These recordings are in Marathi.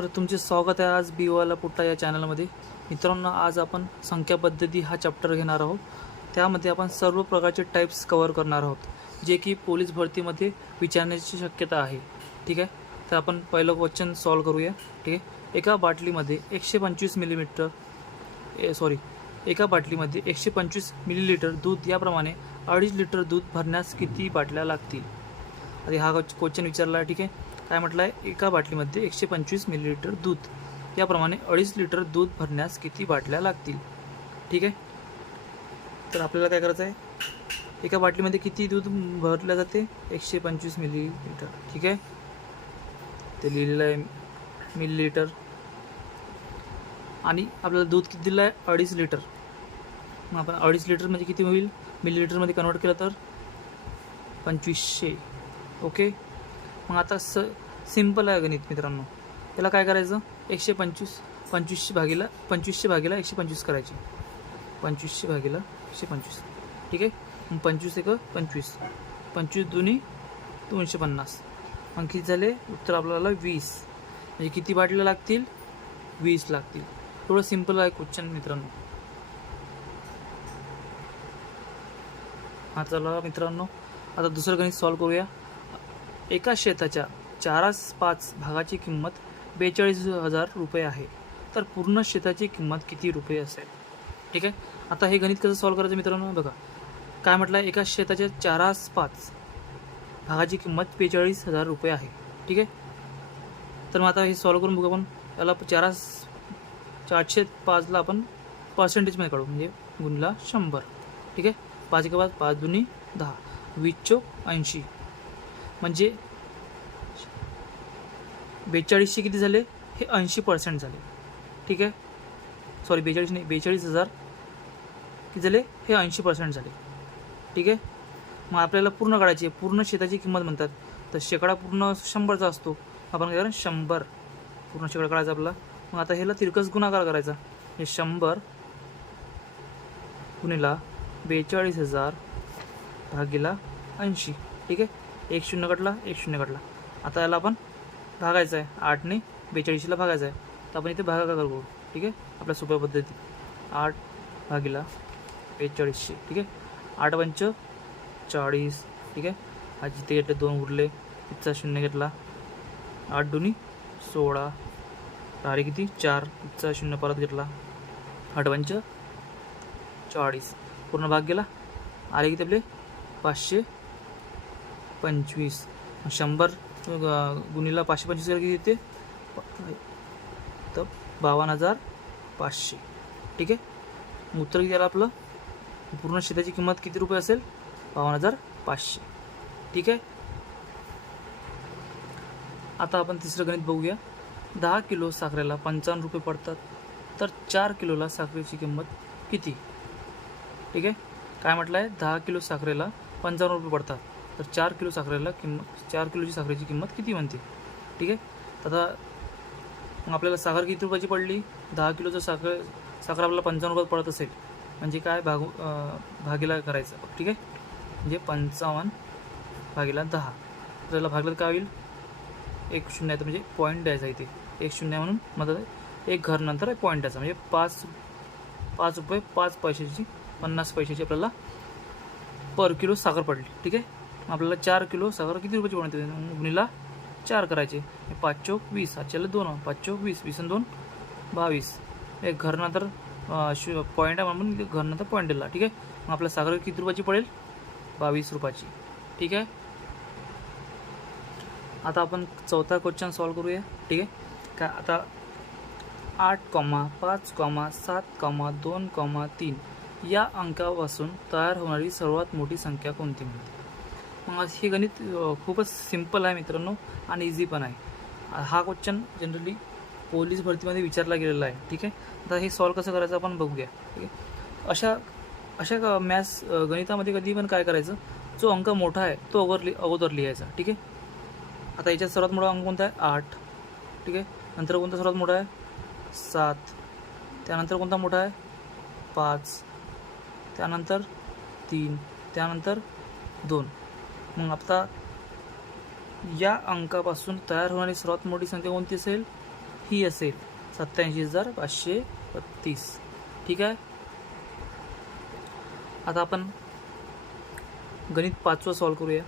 तर तुमचे स्वागत आहे आज बीवाला पुट्टा या चॅनलमध्ये. मित्रांनो, आज आपण संख्या पद्धती हा चॅप्टर घेणार आहोत. त्यामध्ये आपण सर्व प्रकारचे टाईप्स कव्हर करणार आहोत जे की पोलीस भरतीमध्ये विचारण्याची शक्यता आहे. ठीक आहे, तर आपण पहिलं क्वेश्चन सॉल्व करूया. ठीक आहे, एका बाटलीमध्ये 125 मिलीमीटर एका बाटलीमध्ये 125 मिलीलिटर दूध याप्रमाणे 2.5 लिटर दूध भरण्यास किती बाटल्या लागतील. आता हा क्वेश्चन विचारला आहे. ठीक आहे, काय म्हटलं आहे, एका बाटलीमध्ये 125 मिलीलिटर दूध याप्रमाणे 2.5 लिटर दूध भरण्यास किती बाटल्या लागतील. ठीक आहे, तर आपल्याला काय करायचं आहे, एका बाटलीमध्ये किती दूध भरले जाते, 125 मिलीलिटर. ठीक आहे, ते लिहिलेलं आहे मिलीलिटर. आणि आपल्याला दूध किती दिलं आहे, 2.5 लिटर. मग आपण 2.5 लिटर म्हणजे किती होईल, मिलीलिटरमध्ये कन्वर्ट केलं तर 2500. ओके, मग आता सिंपल आहे गणित मित्रांनो. त्याला काय करायचं, 2500 भागीला 125 करायचे, 2500 भागीला 125. ठीक आहे, मग 25 एक 25, 25 दुनी 250. मग किती झाले, उत्तर आपल्याला 20. म्हणजे किती बाटल्या लागतील, 20 लागतील. थोडं सिंपल आहे क्वेश्चन मित्रांनो. हा चला मित्रांनो, आता दुसरं गणित सॉल्व करूया. एका शेताच्या 4/5 भागाची किंमत 42,000 रुपये आहे, तर पूर्ण शेताची किंमत किती रुपये असेल. ठीक आहे, आता हे गणित कसं सॉल्व करायचं मित्रांनो, बघा काय म्हटलं आहे, एका शेताच्या 4/5 भागाची किंमत 42,000 रुपये आहे. ठीक आहे, तर मग आता हे सॉल्व करून बघू आपण. याला 4/5ला आपण पर्सेंटेजमध्ये काढू, म्हणजे गुणला 100. ठीक आहे, 5 एक 5 दुनी 10, 20 चोक 80. म्हणजे 4200 किती झाले, हे 80% झाले. ठीक आहे, 42,000 किती झाले, हे 80% झाले. ठीक आहे, मग आपल्याला पूर्ण काढायची आहे. पूर्ण शेताची किंमत म्हणतात, तर शेकडा पूर्ण 100चा असतो. आपण काय करा, 100 पूर्ण शेकडा काढायचा आपला. मग आता ह्याला तिरकस गुणाकार करायचा. हे 100 गुणिला 42,000 भागीला 80. ठीक आहे, 1 शून्य कटला, 1 शून्य कटला. आता याला आपण भागायचं आहे, 8ने 42ला भागायचं आहे. तर आपण इथे भागाकार करू. ठीक आहे, आपल्या सोप्या पद्धती 8 भागीला 4200. ठीक आहे, 8 पंच 40. ठीक आहे, आज जिथे घेतले 2 उरले, इथचा 0 घेतला, 8 दुनी 16, राहिले किती 4, इथचा 0 परत घेतला, 8 पंच 40. पूर्ण भाग गेला, आले किती आपले 525. 100 गुणिला 525 किती येते, तर 52,500. ठीक आहे, उत्तर किती आलं आपलं, पूर्ण शेताची किंमत किती रुपये असेल, 52,500. ठीक आहे, आता आपण तिसरं गणित बघूया. 10 किलो साखरेला 55 रुपये पडतात, तर 4 किलोला साखरेची किंमत किती. ठीक आहे, काय म्हटलं आहे, 10 किलो साखरेला 55 रुपये पडतात, तर 4 किलो साखरेला 4 किलोची साखरेची किंमत किती म्हणते. ठीक आहे, आता मग आपल्याला साखर किती रुपयाची पडली, 10 किलोचं साखर आपल्याला 55 रुपयात पडत असेल, म्हणजे काय भागीला करायचं. ठीक आहे, म्हणजे 55 भागीला 10. त्याला भागलं काय होईल, 1 शून्य आहे, म्हणजे पॉईंट द्यायचा इथे, 1 शून्य म्हणून मग एक घर नंतर पॉईंट द्यायचा, म्हणजे 5 रुपये 5 पैशाची 50 पैशाची आपल्याला पर किलो साखर पडली. ठीक आहे, आपल्याला 4 किलो साखर किती रुपयाची पडते, गुणीला 4 करायचे. 5 चोक 20, आजच्याला 2, 5 चोक 20, 20 आणि 2 22. एक घरनंतर पॉईंट आहे म्हणून घरनंतर पॉईंट दिला. ठीक आहे, मग आपल्या साखर किती रुपयाची पडेल, 22 रुपयाची. ठीक आहे, आता आपण चौथा क्वेश्चन सॉल्व करूया. ठीक आहे, काय आता 8,5,7,2,3 या अंकापासून तयार होणारी सर्वात मोठी संख्या कोणती म्हणते. मग हे गणित खूपच सिंपल आहे मित्रांनो, आणि इझी पण आहे. हा क्वेश्चन जनरली पोलीस भरतीमध्ये विचारला गेलेला आहे. ठीक आहे, आता हे सॉल्व कसं करायचं आपण बघूया. ठीक आहे, अशा मॅथ्स गणितामध्ये कधी पण काय करायचं, जो अंक मोठा आहे तो अगोदर लिहायचा. ठीक आहे, आता याच्यात सर्वात मोठा अंक कोणता आहे, 8. ठीक आहे, नंतर कोणता सर्वात मोठा आहे, 7. त्यानंतर कोणता मोठा आहे, 5. त्यानंतर 3. त्यानंतर 2. मग आता या अंकापासून तयार होणारी सर्वात मोठी संख्या कोणती असेल, ही असेल 87,532. ठीक आहे. आता आपण गणित 5 सॉल्व करूया.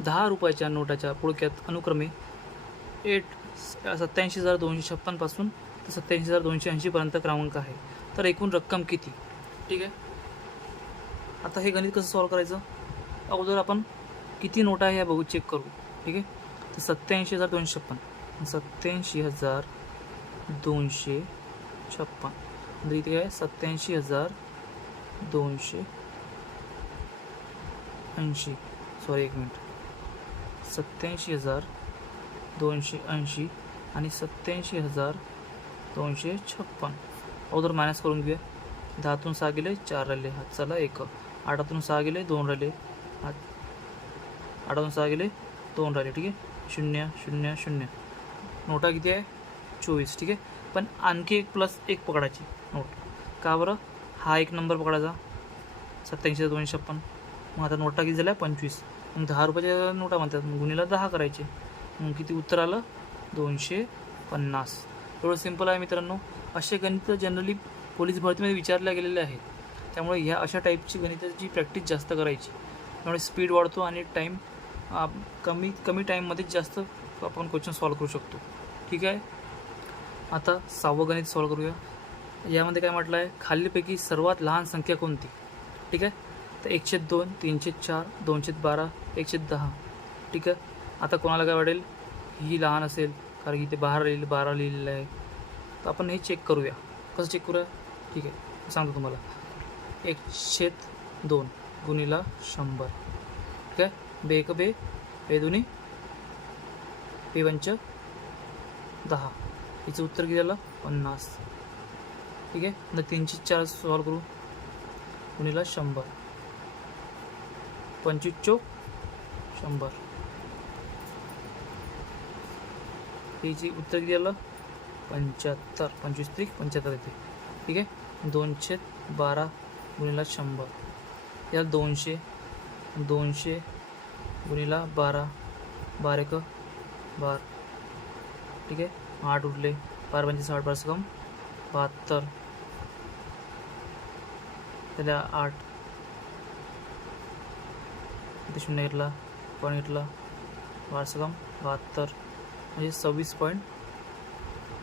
10 रुपयाच्या नोटाच्या पुळक्यात अनुक्रमे 87,256 पासून तर 87,280 पर्यंत क्रमांक आहे. तर एकूण रक्कम किती? ठीक आहे. आता हे गणित कसं सॉल्व करायचं? अगोदर आपण किती नोटा आहे ह्या बघू, चेक करू. ठीक आहे. तर 87,256 87,256 म्हणजे इथे काय 87,280 सॉरी एक मिनिट 87,280 आणि 87,256 अगोदर मायनस करून घेऊया. 10तून 6 गेले 4 राहिले, हात चला 1. 8तून 6 गेले 2 राहिले, हात 8तून 6 गेले 2 राहिले. ठीक आहे. 0 0 0 नोटा किती आहे? 24. ठीक आहे. पण आणखी एक प्लस एक पकडायची नोट. का बरं? हा एक नंबर पकडायचा 87,256. मग आता नोटा किती झाल्या? 25. मग 10 रुपयाच्या नोटा म्हणतात, मग गुणीला 10 करायचे. मग किती उत्तर आलं? 250. एवढं सिम्पल आहे मित्रांनो. असे गणित जनरली पोलीस भरतीमध्ये विचारल्या गेलेले आहेत. त्यामुळे ह्या अशा टाईपची गणिताची प्रॅक्टिस जास्त करायची. त्यामुळे स्पीड वाढतो आणि टाईम कमी टाईममध्ये जास्त आपण क्वेश्चन सॉल्व करू शकतो. ठीक आहे. आता 6वं गणित सॉल्व करूया. यामध्ये काय म्हटलं आहे? खालीलपैकी सर्वात लहान संख्या कोणती? ठीक आहे. तर 1/2, 3/4, 2/12, 1/10. ठीक आहे. आता कोणाला काय वाटेल ही लहान असेल, कारण इथे 12 लिहिलेलं आहे. तर आपण हे चेक करूया. कसं चेक करूया? ठीक आहे, सांगतो तुम्हाला. 1/2 गुणीला 100. ठीक आहे. बे 1 बे, बे 2 बे 5 10. हिचं उत्तर किती आलं? 50. ठीक आहे. नंतर 3/4 सॉल्व करू. गुणीला 100. 25 100. हिची उत्तर किती आलं? 75. 25 त्रिक 75 येते. ठीक आहे. 2/12 गुणीला 100. याला 200 गुणीला 12 12 1 12. ठीक आहे. 8 उरले. 12 पंचे 60 12 कम 72. त्याला 8 इथे 0 घेतला, पण घेतला 12 कम 72 म्हणजे 26 पॉईंट.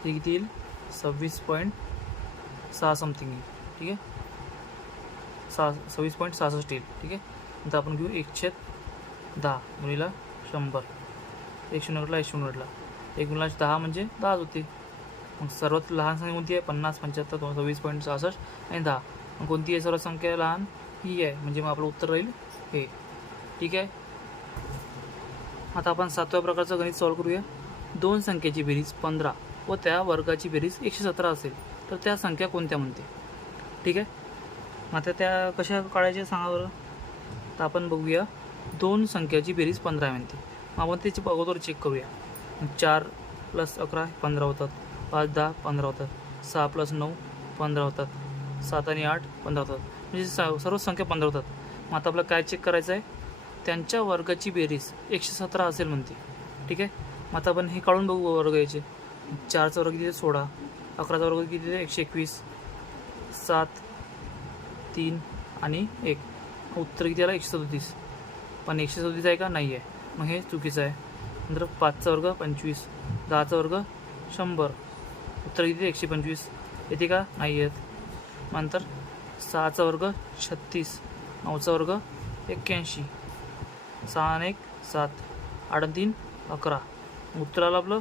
हे किती येईल? 26.6 समथिंग येईल. ठीक आहे. 26.66 येईल. ठीक आहे. नंतर आपण घेऊ 1/10 गुणीला 100. 1 0 घटला 1 0 घटला 1 गुणीला 10 म्हणजे 10 होते. मग सर्वात लहान संख्या कोणती आहे? 50 75 26.66 आणि 10. मग कोणती आहे सर्वात संख्या लहान? ही आहे. म्हणजे मग आपलं उत्तर राहील हे. ठीक आहे. आता आपण 7व्या प्रकारचं गणित सॉल्व करूया. 2 संख्येची बेरीज 15 व त्या वर्गाची बेरीज 117 असेल तर त्या संख्या कोणत्या म्हणते? ठीक आहे. आता त्या कशा काढायच्या सांगा बरं. तर आपण बघूया. 2 संख्याची बेरीज 15 म्हणते. मग आपण त्याची अगोदर चेक करूया. 4 + 11 15 होतात. 5 10 15 होतात. 6 + 9 15 होतात. 7 आणि 8 15 होतात. म्हणजे सर्व संख्या 15 होतात. मग आता आपल्याला काय चेक करायचं आहे? त्यांच्या वर्गाची बेरीज 117 असेल म्हणते. ठीक आहे. मग आता आपण हे काढून बघू वर्ग याचे. 4चा वर्ग किती? 16. 11चा वर्ग किती? 121. 7 3 आणि 1. उत्तर किती आलं? 137. पण 137 आहे का? नाही आहे. मग हे चुकीचं आहे. नंतर 5चा वर्ग 25. 10चा वर्ग 100. उत्तर किती? 125 येते का? नाही येत. नंतर 6चा वर्ग 36. 9चा वर्ग 81. 6 आणि 1 7. 8 आणि 3 11. उत्तर आलं आपलं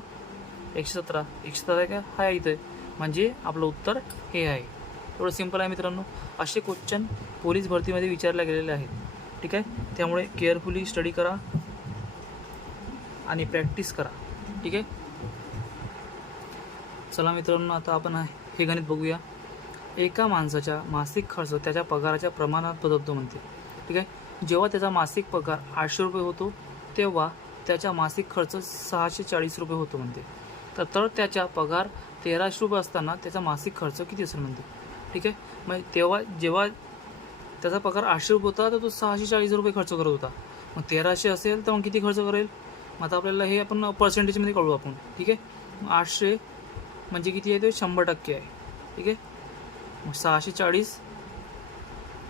117. 117 आहे का? हा इथं. म्हणजे आपलं उत्तर हे आहे. एवढं सिम्पल आहे मित्रांनो. असे क्वेश्चन पोलीस भरतीमध्ये विचारले गेलेले आहेत. ठीक आहे. त्यामुळे केअरफुली स्टडी करा आणि प्रॅक्टिस करा. ठीक आहे. चला मित्रांनो, आता आपण हे गणित बघूया. एका माणसाच्या मासिक खर्च त्याच्या पगाराच्या प्रमाणात बदलतो म्हणते. ठीक आहे. जेव्हा त्याचा मासिक पगार 800 रुपये होतो तेव्हा त्याचा मासिक खर्च 640 रुपये होतो म्हणते. तर त्याचा पगार 1300 रुपये असताना त्याचा मासिक खर्च किती असेल म्हणते. ठीक आहे. मग जेव्हा त्याचा पगार 800 रुपये होता तर तो 640 रुपये खर्च करत होता. मग 1300 असेल तर मग किती खर्च करेल? मग आता आपल्याला हे आपण पर्सेंटेजमध्ये काढू आपण. ठीक आहे. 800 म्हणजे किती आहे, ते 100% आहे. ठीक आहे. मग 640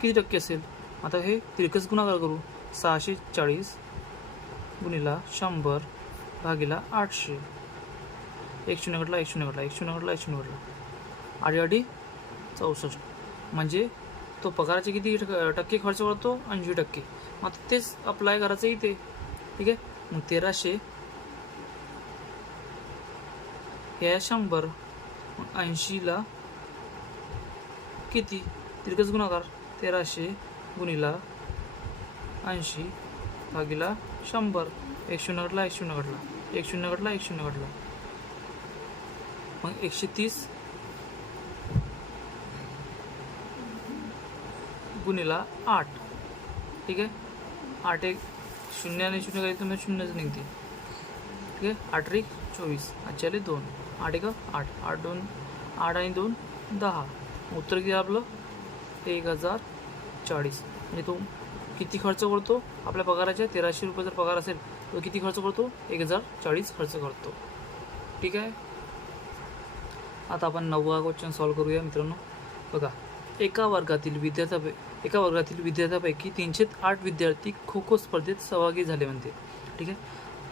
किती टक्के असेल, आता हे तिरकस गुणाकार करू. 640 गुणिला 100 भागिला 800. 1 घटला, 1 घटला, 1 घटला, 1 घटला, 8 64. म्हणजे तो पगाराचे किती टक्के खर्च करतो, 80%. मग आता तेच अप्लाय करायचं इथे. ठीक आहे. मग 1300 हे 100, मग 80ला किती, तिरकस गुणाकार. 1300 गुणिला 80 भागिला 100. 1 घटला, 1 घटला, 1 घटला, 1 घटला, मग 130 गुणिला 8. ठीक आहे. 8 1 0 आणि 0 काही तर 0च निघते. ठीक आहे. 8 1 24, अच्छा 2, 8 1 8, 8 2 8 आणि 2 10. उत्तर किती आपलं 1040. म्हणजे तो किती खर्च करतो आपल्या पगाराच्या, 1300 रुपये जर पगार असेल तो किती खर्च करतो, 1040 खर्च करतो. ठीक आहे. आता आपण 9वा क्वेश्चन सॉल्व करूया मित्रांनो. बघा, एका वर्गातील विद्यार्थ्यापैकी 308 विद्यार्थी खो खो स्पर्धेत सहभागी झाले म्हणते. ठीक आहे.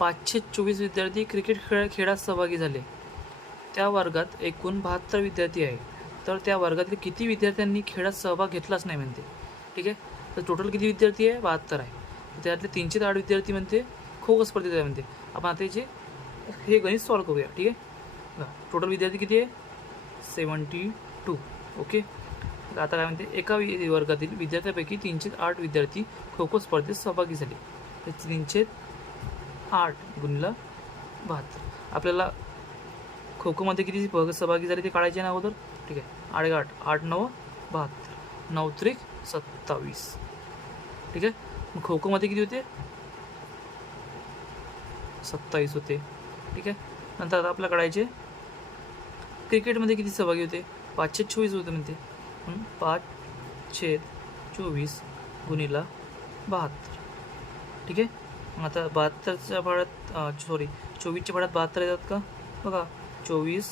524 विद्यार्थी क्रिकेट खेळात सहभागी झाले. त्या वर्गात एकूण 72 विद्यार्थी आहे. तर त्या वर्गातील किती विद्यार्थ्यांनी खेळात सहभाग घेतलाच नाही म्हणते. ठीक आहे. तर टोटल किती विद्यार्थी आहे, 72 आहे. त्यातले 308 विद्यार्थी म्हणते खो खो स्पर्धेत आहे म्हणते. आपण आता हे गणित सॉल्व करूया. ठीक आहे. टोटल विद्यार्थी किती आहे, 72. ओके. आता काय म्हणते, एका वर्गातील विद्यार्थ्यापैकी 308 विद्यार्थी खो खो स्पर्धेत सहभागी झाले. तर 308 गुणिला 72. आपल्याला खो खोमध्ये किती सहभागी झाले ते काढायचे ना अगोदर. ठीक आहे. 8 8 8 9 72, 9 3 27. ठीक आहे. मग खो खोमध्ये किती होते, 27 होते. ठीक आहे. नंतर आता आपल्याला काढायचे क्रिकेटमध्ये किती सहभागी होते, 524 होते म्हणते. 5/24 गुणिला 72. ठीक आहे. मग आता 72च्या भाड्यात 24च्या भाड्यात 72 येतात का, बघा. 24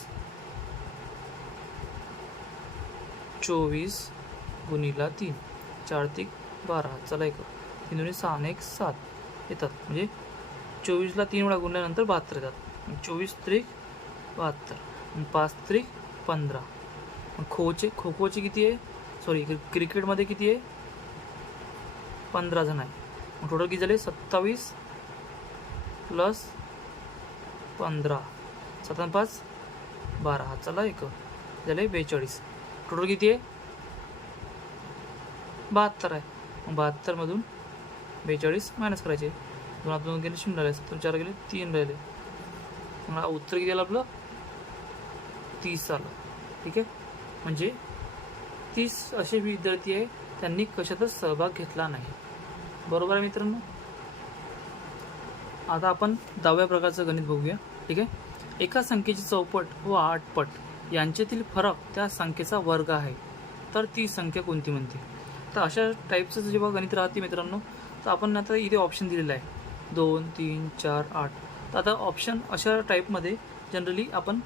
गुणिला 3, 4 3 12, चला 1 3 2 6 आणि 1 7 येतात. म्हणजे 24ला 3 वेळा गुणल्यानंतर 72 येतात. 24 3 72, 5 3 15. खो खोचे किती आहे, क्रिकेटमध्ये किती आहे, 15 जण आहे. मग टोटल किती झाले, 27 प्लस 15, 7 आणि 5 12, चला 1 झाले 42. टोटल किती आहे, 72 आहे. मग 72मधून 42 मायनस करायचे. 2 2 गेले 0 राहिले, 7 4 गेले 3 राहिले. मग उत्तर किती आलं आपलं, 30 आलं. ठीक आहे. म्हणजे 30 असे विद्यार्थी आहे त्यांनी कशातच सहभाग घेतला नाही. बरोबर आहे मित्रांनो. आता आपण 10व्या प्रकारचं गणित बघूया. ठीक आहे. एका संख्येची चौपट व आठपट यांच्यातील फरक त्या संख्येचा वर्ग आहे, तर ती संख्या कोणती म्हणते. तर अशा टाईपचं जेव्हा गणित राहते मित्रांनो, तर आपण आता इथे ऑप्शन दिलेला आहे 2 3 4 8. तर आता ऑप्शन अशा टाईपमध्ये जनरली आपण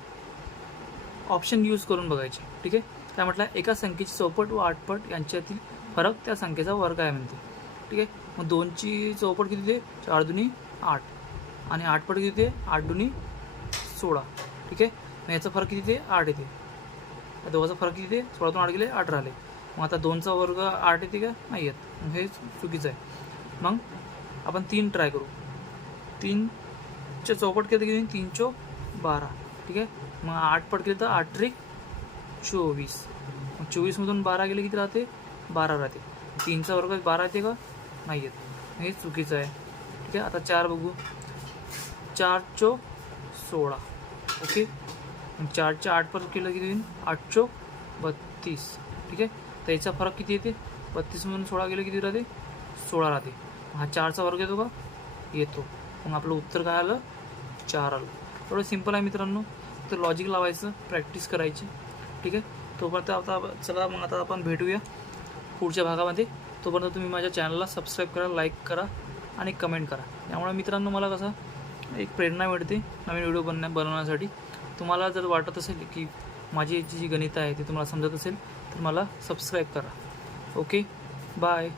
ऑप्शन यूज करून बघायचे. ठीक आहे. काय म्हटलं, एका संख्येची चौपट व आठपट यांच्यातील फरक त्या संख्येचा वर्ग आहे म्हणते. ठीक आहे. मग 2ची चौपट किती होते, 4 2 8, आणि आठपट किती होते, 8 2 16. ठीक आहे. मग याचा फरक किती येते, 8 येते. दोघाचा फरक किती येते, 16 2 8 गेले 8 राहिले. मग आता 2चा वर्ग 8 येते का, नाही येत. मग हे चुकीचं आहे. मग आपण 3 ट्राय करू. 3च्या चौपट केलं किती, 3 चौक 12. ठीक आहे. मग 8 पट केलं तर 8 3 24. मग 24मधून 12 गेले किती राहते, 12 राहते. 3चा वर्ग 12 येते का, नाही येत. हे चुकीचं आहे. ठीक आहे. आता 4 बघू. 4 चौक 16. ओके. मग 4च्या 8 पट केलं किती, 8 चौक 32. ठीक आहे. तर याचा फरक किती येते, 32मधून 16 गेले किती राहते, 16 राहते. हा 4चा वर्ग येतो का, येतो. मग आपलं उत्तर काय आलं, 4 आलं. थोडं सिंपल आहे मित्रांनो. तर लॉजिक लावायचं, प्रॅक्टिस करायची. ठीक आहे. तोपर्यंत आता चला मग आता आपण भेटूया पुढच्या भागामध्ये. तोपर्यंत तुम्ही माझ्या चॅनलला सबस्क्राईब करा, लाईक करा आणि कमेंट करा. त्यामुळे मित्रांनो मला कसं एक प्रेरणा मिळते नवीन व्हिडिओ बनवण्यासाठी. तुम्हाला जर वाटत असेल की माझी जी गणितं आहे ती तुम्हाला समजत असेल तर मला सबस्क्राईब करा. Okay, bye.